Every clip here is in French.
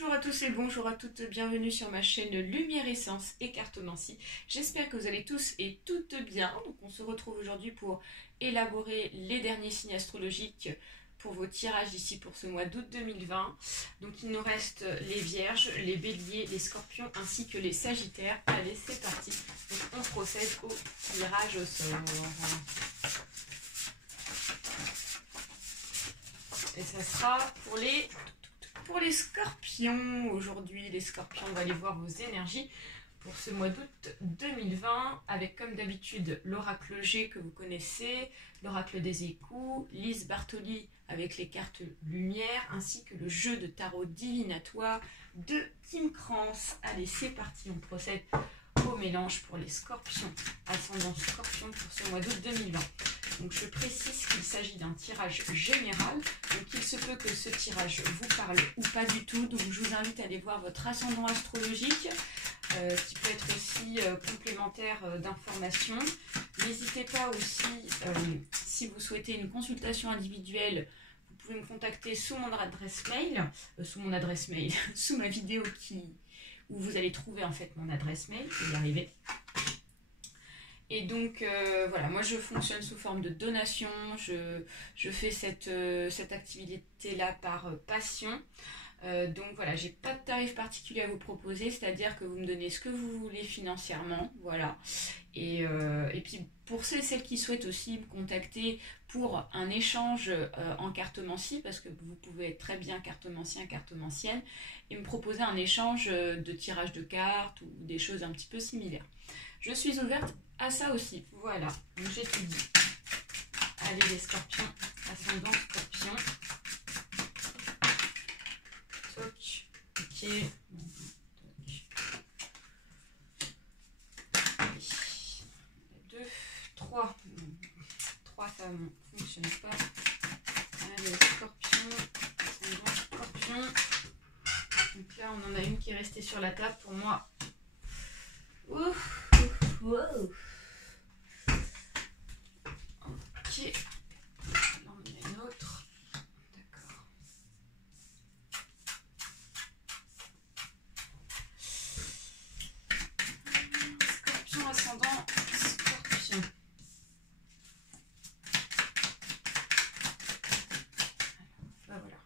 Bonjour à tous et bonjour à toutes, bienvenue sur ma chaîne Lumière Essence et Cartomancie. J'espère que vous allez tous et toutes bien. Donc on se retrouve aujourd'hui pour élaborer les derniers signes astrologiques pour vos tirages ici pour ce mois d'août 2020. Donc il nous reste les Vierges, les Béliers, les Scorpions ainsi que les Sagittaires. Allez, c'est parti. Donc on procède au tirage au sort. Et ça sera pour les Scorpions. Aujourd'hui, les Scorpions, on va aller voir vos énergies pour ce mois d'août 2020 avec comme d'habitude l'oracle G que vous connaissez, l'oracle des échos, Lise Bartoli avec les cartes lumière ainsi que le jeu de tarot divinatoire de Kim Krans. Allez, c'est parti, on procède au mélange pour les Scorpions, ascendant Scorpion pour ce mois d'août 2020. Donc je précise qu'il s'agit d'un tirage général, donc il se peut que ce tirage vous parle ou pas du tout, donc je vous invite à aller voir votre ascendant astrologique, qui peut être aussi complémentaire d'informations. N'hésitez pas aussi, si vous souhaitez une consultation individuelle, vous pouvez me contacter sous mon adresse mail, sous ma vidéo où vous allez trouver en fait mon adresse mail, je vais y arriver. Et donc voilà, moi je fonctionne sous forme de donation, je fais cette activité-là par passion. Donc voilà, j'ai pas de tarif particulier à vous proposer, c'est-à-dire que vous me donnez ce que vous voulez financièrement, voilà. Et puis pour celles qui souhaitent aussi me contacter pour un échange en cartomancie, parce que vous pouvez être très bien cartomancien, cartomancienne, et me proposer un échange de tirage de cartes ou des choses un petit peu similaires. Je suis ouverte à ça aussi, voilà, donc j'ai tout dit. Allez les Scorpions, ascendant Scorpion. Toc, ok. 2, 3. 3 ça ne fonctionne pas. Allez Scorpion, ascendant Scorpion. Donc là on en a une qui est restée sur la table pour moi. Ouf, ouf, wow. Ok. Là on en a une autre. D'accord. Scorpion ascendant Scorpion. Alors, voilà.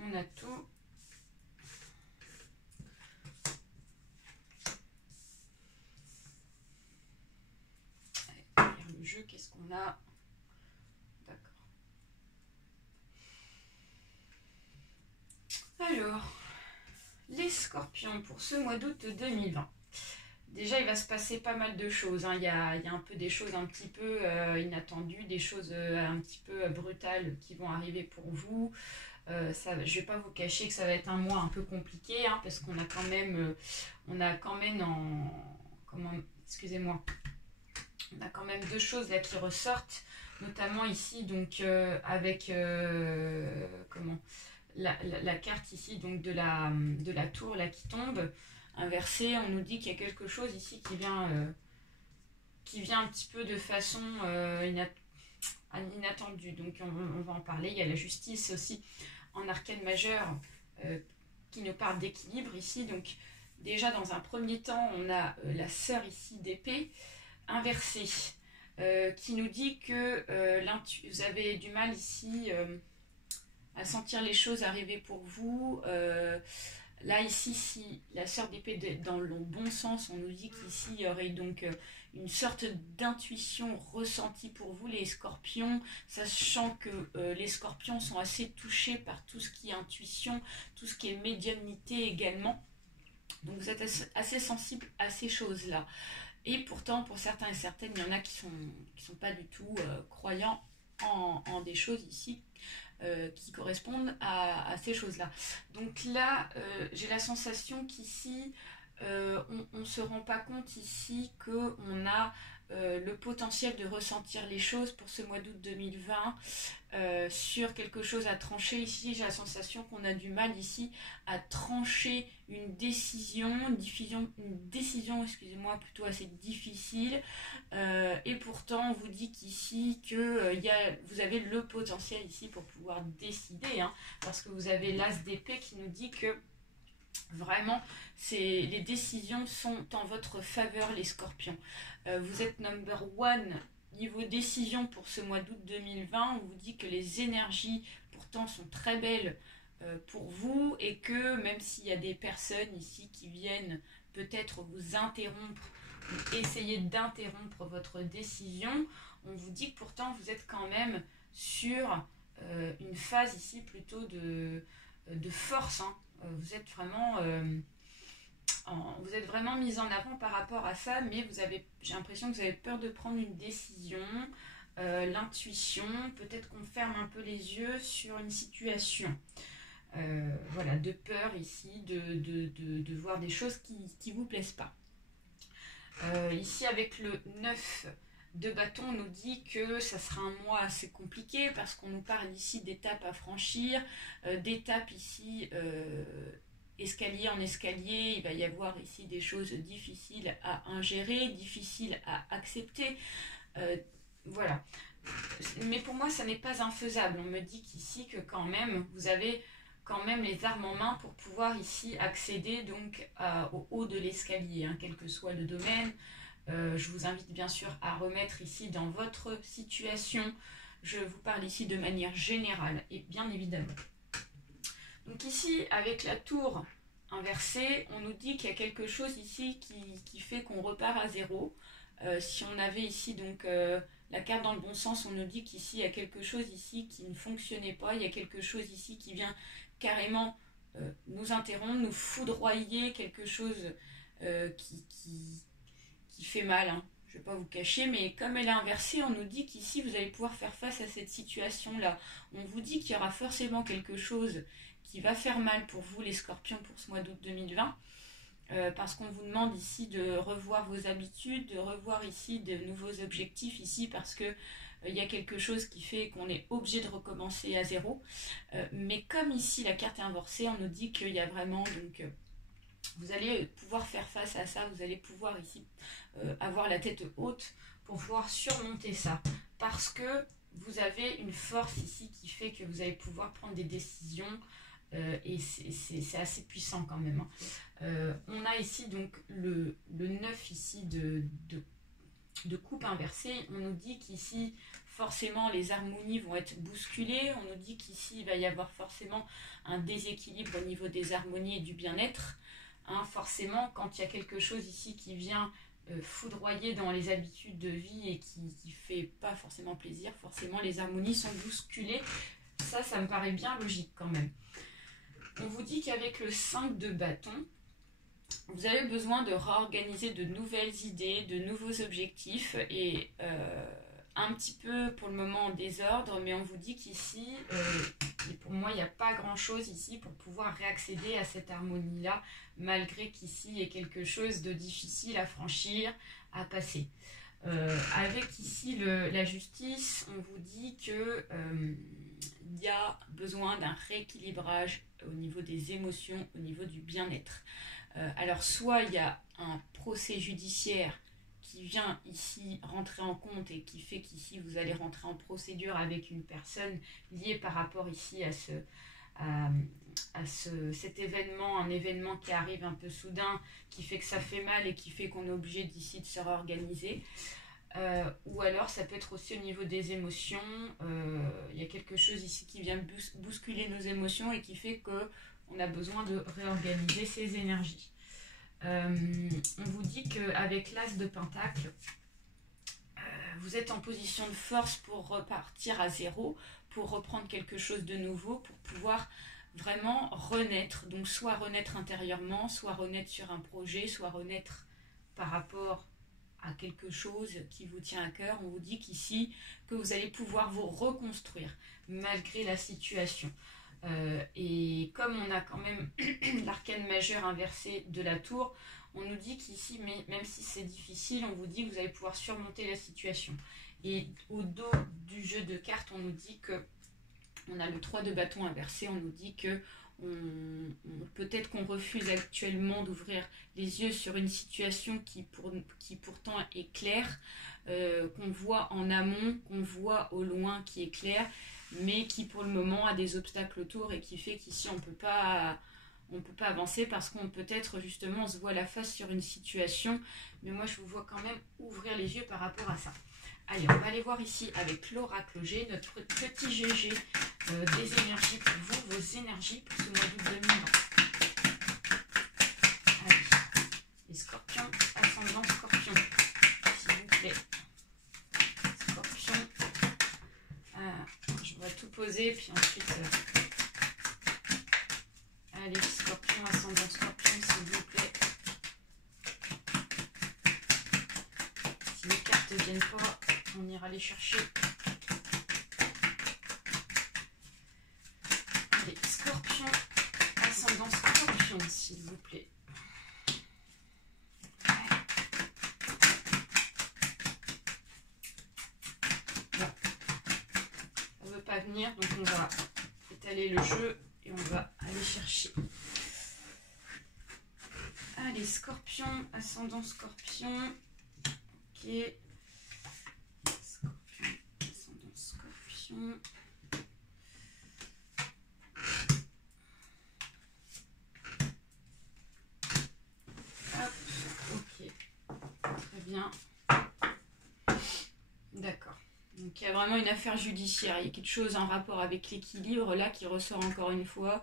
On a tout. Le jeu, qu'est-ce qu'on a? D'accord. Alors, les Scorpions pour ce mois d'août 2020. Déjà, il va se passer pas mal de choses. Hein. Il y a un peu des choses un petit peu inattendues, des choses un petit peu brutales qui vont arriver pour vous. Je ne vais pas vous cacher que ça va être un mois un peu compliqué, hein, parce qu'on a quand même, excusez-moi, on a quand même deux choses là qui ressortent, notamment ici donc avec la carte ici donc de la tour là qui tombe inversée. On nous dit qu'il y a quelque chose ici qui vient un petit peu de façon inattendue, donc on va en parler. Il y a la justice aussi en arcane majeur qui nous parle d'équilibre ici. Donc déjà dans un premier temps on a la sœur ici d'épée inversée qui nous dit que vous avez du mal ici à sentir les choses arriver pour vous. Là ici, si la sœur d'épée dans le bon sens, on nous dit qu'ici il y aurait donc une sorte d'intuition ressentie pour vous les Scorpions, sachant que les Scorpions sont assez touchés par tout ce qui est intuition, tout ce qui est médiumnité également. Donc vous êtes assez sensible à ces choses-là. Et pourtant, pour certains et certaines, il y en a qui sont pas du tout croyants en des choses ici qui correspondent à ces choses-là. Donc là, j'ai la sensation qu'ici, on ne se rend pas compte ici qu'on a le potentiel de ressentir les choses pour ce mois d'août 2020 sur quelque chose à trancher. Ici, j'ai la sensation qu'on a du mal ici à trancher une décision, excusez-moi, plutôt assez difficile. Et pourtant, on vous dit qu'ici, vous avez le potentiel ici pour pouvoir décider, hein, parce que vous avez l'as d'épée qui nous dit que Vraiment, les décisions sont en votre faveur, les scorpions. Vous êtes number one niveau décision pour ce mois d'août 2020. On vous dit que les énergies pourtant sont très belles pour vous et que même s'il y a des personnes ici qui viennent peut-être vous interrompre ou essayer d'interrompre votre décision, on vous dit que pourtant vous êtes quand même sur une phase ici plutôt de force, hein. Vous êtes vraiment mise en avant par rapport à ça, mais j'ai l'impression que vous avez peur de prendre une décision, l'intuition, peut-être qu'on ferme un peu les yeux sur une situation. Voilà, de peur ici, de voir des choses qui ne vous plaisent pas. Ici, avec le 9 de bâton, on nous dit que ça sera un mois assez compliqué parce qu'on nous parle ici d'étapes à franchir, d'étapes ici escalier en escalier. Il va y avoir ici des choses difficiles à ingérer, difficiles à accepter. Voilà. Mais pour moi, ça n'est pas infaisable. On me dit qu'ici, que quand même, vous avez quand même les armes en main pour pouvoir ici accéder donc au haut de l'escalier, hein, quel que soit le domaine. Je vous invite bien sûr à remettre ici dans votre situation. Je vous parle ici de manière générale et bien évidemment. Donc ici, avec la tour inversée, on nous dit qu'il y a quelque chose ici qui fait qu'on repart à zéro. Si on avait ici donc la carte dans le bon sens, on nous dit qu'ici, il y a quelque chose ici qui ne fonctionnait pas. Il y a quelque chose ici qui vient carrément nous interrompre, nous foudroyer, quelque chose qui fait mal, hein. Je ne vais pas vous cacher, mais comme elle est inversée, on nous dit qu'ici, vous allez pouvoir faire face à cette situation-là. On vous dit qu'il y aura forcément quelque chose qui va faire mal pour vous, les scorpions, pour ce mois d'août 2020. Parce qu'on vous demande ici de revoir vos habitudes, de revoir ici de nouveaux objectifs ici, parce que il y a quelque chose qui fait qu'on est obligé de recommencer à zéro. Mais comme ici la carte est inversée, on nous dit qu'il y a vraiment donc vous allez pouvoir faire face à ça, vous allez pouvoir ici avoir la tête haute pour pouvoir surmonter ça, parce que vous avez une force ici qui fait que vous allez pouvoir prendre des décisions. Et c'est assez puissant quand même, hein. On a ici donc le 9 ici de coupe inversée. On nous dit qu'ici forcément les harmonies vont être bousculées. On nous dit qu'ici il va y avoir forcément un déséquilibre au niveau des harmonies et du bien-être, hein. Forcément quand il y a quelque chose ici qui vient foudroyer dans les habitudes de vie et qui fait pas forcément plaisir, forcément les harmonies sont bousculées. Ça me paraît bien logique quand même. On vous dit qu'avec le 5 de bâton, vous avez besoin de réorganiser de nouvelles idées, de nouveaux objectifs et un petit peu pour le moment en désordre, mais on vous dit qu'ici, pour moi, il n'y a pas grand-chose ici pour pouvoir réaccéder à cette harmonie-là, malgré qu'ici, il y ait quelque chose de difficile à franchir, à passer. Avec ici la justice, on vous dit que il y a besoin d'un rééquilibrage au niveau des émotions, au niveau du bien-être. Alors soit il y a un procès judiciaire qui vient ici rentrer en compte et qui fait qu'ici vous allez rentrer en procédure avec une personne liée par rapport ici à cet événement, un événement qui arrive un peu soudain, qui fait que ça fait mal et qui fait qu'on est obligé d'ici de se réorganiser. Ou alors ça peut être aussi au niveau des émotions, il y a quelque chose ici qui vient bousculer nos émotions et qui fait qu'on a besoin de réorganiser ces énergies. On vous dit qu'avec l'As de Pentacle, vous êtes en position de force pour repartir à zéro, pour reprendre quelque chose de nouveau, pour pouvoir vraiment renaître. Donc soit renaître intérieurement, soit renaître sur un projet, soit renaître par rapport à quelque chose qui vous tient à cœur. On vous dit qu'ici, que vous allez pouvoir vous reconstruire malgré la situation. Et comme on a quand même l'arcane majeur inversé de la tour, on nous dit qu'ici, même si c'est difficile, on vous dit que vous allez pouvoir surmonter la situation. Et au dos du jeu de cartes, on nous dit que on a le 3 de bâton inversé, on nous dit que peut-être qu'on refuse actuellement d'ouvrir les yeux sur une situation qui pourtant est claire, qu'on voit en amont, qu'on voit au loin, qui est claire, mais qui pour le moment a des obstacles autour et qui fait qu'ici on on ne peut pas avancer parce qu'on peut-être justement on se voit la face sur une situation, mais moi je vous vois quand même ouvrir les yeux par rapport à ça. Allez, on va aller voir ici avec l'oracle G, notre petit GG des énergies pour vous, vos énergies pour ce mois d'août 2020. Allez, les scorpions, ascendant scorpion, s'il vous plaît. Scorpion, je vais tout poser, puis ensuite... allez, scorpion, ascendant scorpion, s'il vous plaît. Si les cartes ne viennent pas, on ira les chercher. Allez, scorpion, ascendant scorpion, s'il vous plaît. Bon. Ça ne veut pas venir, donc on va étaler le jeu et on va aller chercher. Allez, scorpion, ascendant scorpion. Ok. Scorpion, ascendant scorpion. Hop, ok. Très bien. D'accord. Donc il y a vraiment une affaire judiciaire. Il y a quelque chose en rapport avec l'équilibre là qui ressort encore une fois.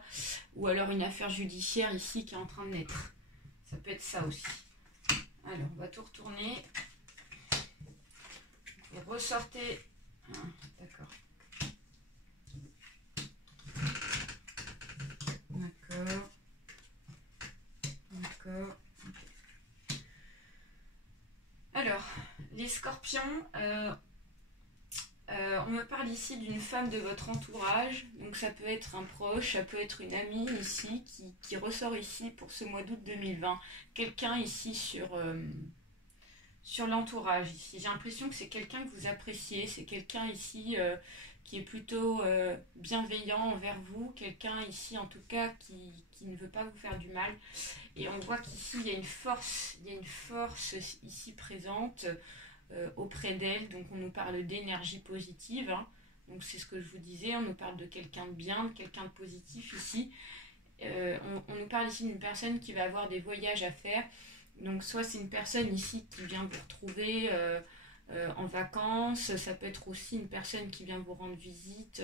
Ou alors une affaire judiciaire ici qui est en train de naître. Ça peut être ça aussi. Alors, on va tout retourner. Vous ressortez. Ah, d'accord. D'accord. D'accord. Okay. Alors, les scorpions, on me parle ici d'une femme de votre entourage. Donc ça peut être un proche, ça peut être une amie ici qui ressort ici pour ce mois d'août 2020. Quelqu'un ici sur l'entourage ici. J'ai l'impression que c'est quelqu'un que vous appréciez. C'est quelqu'un ici qui est plutôt bienveillant envers vous. Quelqu'un ici en tout cas qui ne veut pas vous faire du mal. Et on voit qu'ici il y a une force ici présente auprès d'elle. Donc on nous parle d'énergie positive. Hein. Donc c'est ce que je vous disais. On nous parle de quelqu'un de bien, de quelqu'un de positif ici. On nous parle ici d'une personne qui va avoir des voyages à faire. Donc soit c'est une personne ici qui vient vous retrouver en vacances, ça peut être aussi une personne qui vient vous rendre visite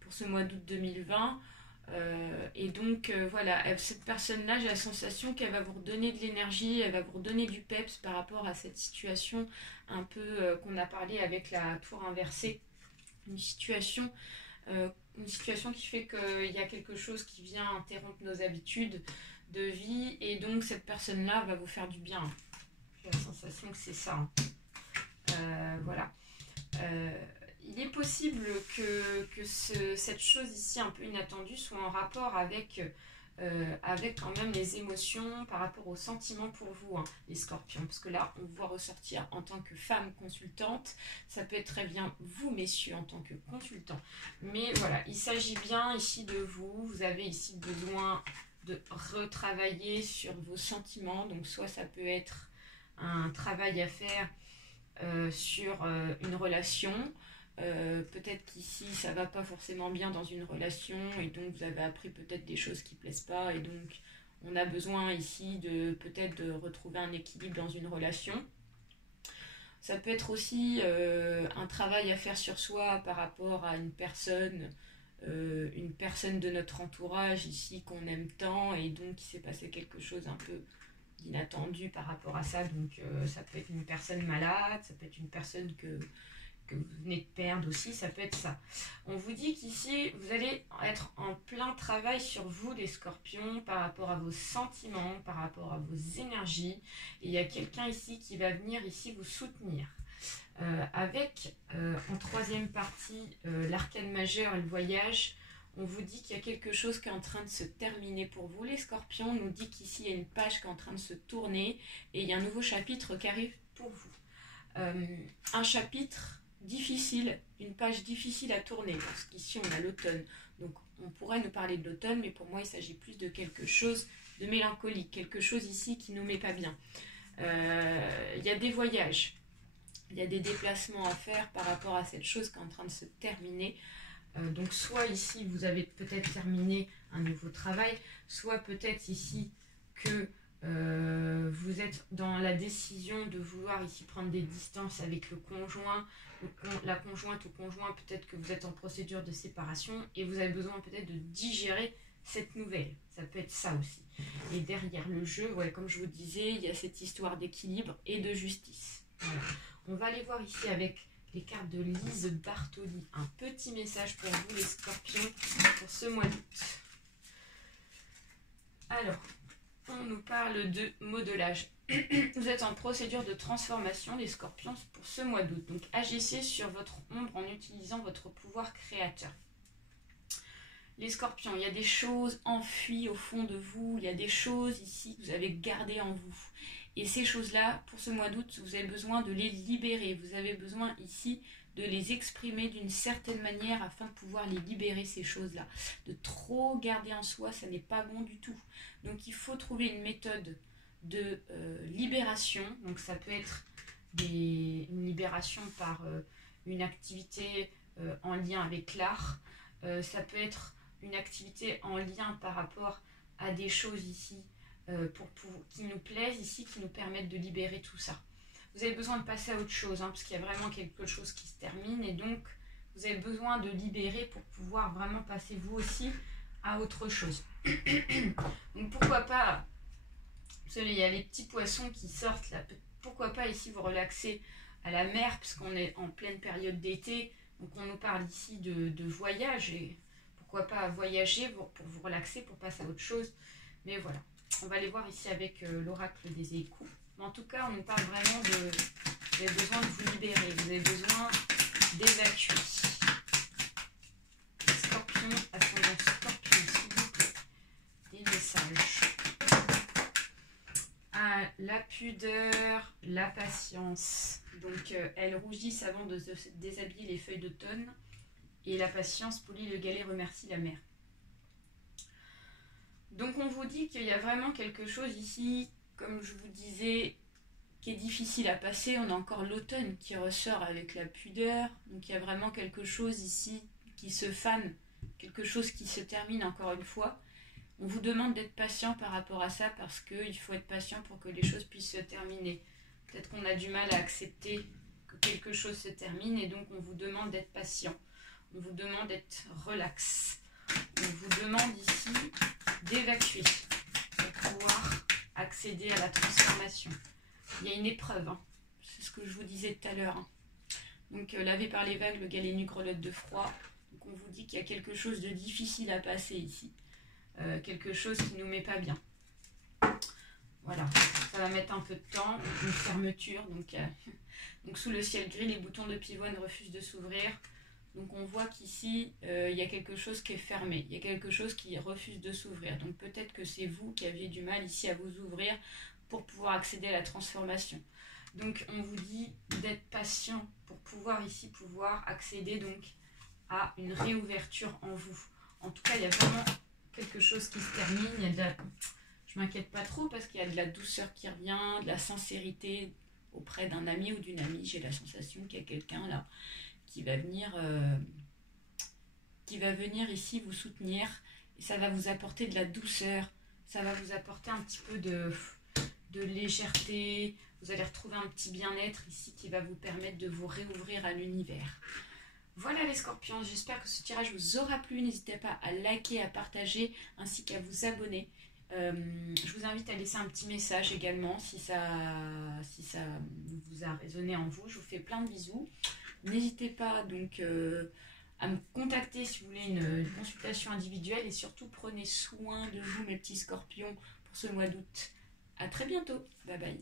pour ce mois d'août 2020. Et donc voilà, cette personne-là, j'ai la sensation qu'elle va vous redonner de l'énergie, elle va vous redonner du peps par rapport à cette situation un peu qu'on a parlé avec la tour inversée. Une situation qui fait qu'il y a quelque chose qui vient interrompre nos habitudes de vie et donc cette personne-là va vous faire du bien. J'ai la sensation que c'est ça. Voilà. Il est possible que cette chose ici un peu inattendue soit en rapport avec quand même les émotions par rapport aux sentiments pour vous, hein, les scorpions. Parce que là, on voit ressortir en tant que femme consultante. Ça peut être très bien vous, messieurs, en tant que consultant. Mais voilà, il s'agit bien ici de vous. Vous avez ici besoin de retravailler sur vos sentiments. Donc soit ça peut être un travail à faire sur une relation. Peut-être qu'ici ça va pas forcément bien dans une relation et donc vous avez appris peut-être des choses qui plaisent pas et donc on a besoin ici de peut-être de retrouver un équilibre dans une relation. Ça peut être aussi un travail à faire sur soi par rapport à une personne de notre entourage ici qu'on aime tant et donc il s'est passé quelque chose un peu d'inattendu par rapport à ça. Donc ça peut être une personne malade, ça peut être une personne que vous venez de perdre aussi, ça peut être ça. On vous dit qu'ici, vous allez être en plein travail sur vous, les scorpions, par rapport à vos sentiments, par rapport à vos énergies. Et il y a quelqu'un ici qui va venir ici vous soutenir. Avec, en troisième partie, l'arcane majeur et le voyage, on vous dit qu'il y a quelque chose qui est en train de se terminer pour vous. Les scorpions, on nous dit qu'ici, il y a une page qui est en train de se tourner et il y a un nouveau chapitre qui arrive pour vous. Un chapitre difficile, une page difficile à tourner, parce qu'ici on a l'automne, donc on pourrait nous parler de l'automne, mais pour moi il s'agit plus de quelque chose de mélancolique, quelque chose ici qui nous met pas bien. Il y a des voyages, il y a des déplacements à faire par rapport à cette chose qui est en train de se terminer. Donc soit ici vous avez peut-être terminé un nouveau travail, soit peut-être ici que vous êtes dans la décision de vouloir ici prendre des distances avec le conjoint, la conjointe ou conjoint, peut-être que vous êtes en procédure de séparation et vous avez besoin peut-être de digérer cette nouvelle. Ça peut être ça aussi. Et derrière le jeu, ouais, comme je vous disais, il y a cette histoire d'équilibre et de justice. Voilà. On va aller voir ici avec les cartes de Lise Bartoli. Un petit message pour vous les scorpions pour ce mois d'août. Alors, on nous parle de modelage. Vous êtes en procédure de transformation, les scorpions, pour ce mois d'août. Donc, agissez sur votre ombre en utilisant votre pouvoir créateur. Les scorpions, il y a des choses enfuies au fond de vous. Il y a des choses ici que vous avez gardées en vous. Et ces choses-là, pour ce mois d'août, vous avez besoin de les libérer. Vous avez besoin ici de les exprimer d'une certaine manière afin de pouvoir les libérer, ces choses-là. De trop garder en soi, ça n'est pas bon du tout. Donc il faut trouver une méthode de libération. Donc ça peut être une libération par une activité en lien avec l'art. Ça peut être une activité en lien par rapport à des choses ici qui nous plaisent ici, qui nous permettent de libérer tout ça. Vous avez besoin de passer à autre chose, parce qu'il y a vraiment quelque chose qui se termine et donc vous avez besoin de libérer pour pouvoir vraiment passer vous aussi à autre chose. Donc pourquoi pas, vous savez, il y a les petits poissons qui sortent là, pourquoi pas ici vous relaxer à la mer puisqu'on est en pleine période d'été, donc on nous parle ici de voyage et pourquoi pas voyager pour vous relaxer, pour passer à autre chose, mais voilà. On va aller voir ici avec l'oracle des échos. Mais en tout cas, on nous parle vraiment de... Vous avez besoin de vous libérer, vous avez besoin d'évacuer. Scorpion, ascendant Scorpion, s'il vous plaît. Des messages. Ah, la pudeur, la patience. Donc, elles rougissent avant de se déshabiller les feuilles d'automne. Et la patience polit le galet, remercie la mer. Donc on vous dit qu'il y a vraiment quelque chose ici, comme je vous disais, qui est difficile à passer. On a encore l'automne qui ressort avec la pudeur. Donc il y a vraiment quelque chose ici qui se fane, quelque chose qui se termine encore une fois. On vous demande d'être patient par rapport à ça parce qu'il faut être patient pour que les choses puissent se terminer. Peut-être qu'on a du mal à accepter que quelque chose se termine et donc on vous demande d'être patient. On vous demande d'être relax. On vous demande ici d'évacuer pour pouvoir accéder à la transformation. Il y a une épreuve, c'est ce que je vous disais tout à l'heure. Donc lavé par les vagues, le galet nu grelotte de froid. Donc on vous dit qu'il y a quelque chose de difficile à passer ici. Quelque chose qui ne nous met pas bien. Voilà, ça va mettre un peu de temps, une fermeture. Donc sous le ciel gris, les boutons de pivoine refusent de s'ouvrir. Donc on voit qu'ici, il y a quelque chose qui est fermé, il y a quelque chose qui refuse de s'ouvrir. Donc peut-être que c'est vous qui aviez du mal ici à vous ouvrir pour pouvoir accéder à la transformation. Donc on vous dit d'être patient pour pouvoir accéder donc à une réouverture en vous. En tout cas, il y a vraiment quelque chose qui se termine. Il y a je m'inquiète pas trop parce qu'il y a de la douceur qui revient, de la sincérité auprès d'un ami ou d'une amie. J'ai la sensation qu'il y a quelqu'un là qui va venir ici vous soutenir et ça va vous apporter de la douceur, ça va vous apporter un petit peu de légèreté, vous allez retrouver un petit bien-être ici qui va vous permettre de vous réouvrir à l'univers. Voilà les scorpions, j'espère que ce tirage vous aura plu, n'hésitez pas à liker, à partager ainsi qu'à vous abonner. Je vous invite à laisser un petit message également si ça vous a résonné en vous. Je vous fais plein de bisous. N'hésitez pas donc à me contacter si vous voulez une consultation individuelle et surtout prenez soin de vous mes petits scorpions pour ce mois d'août. À très bientôt, bye bye.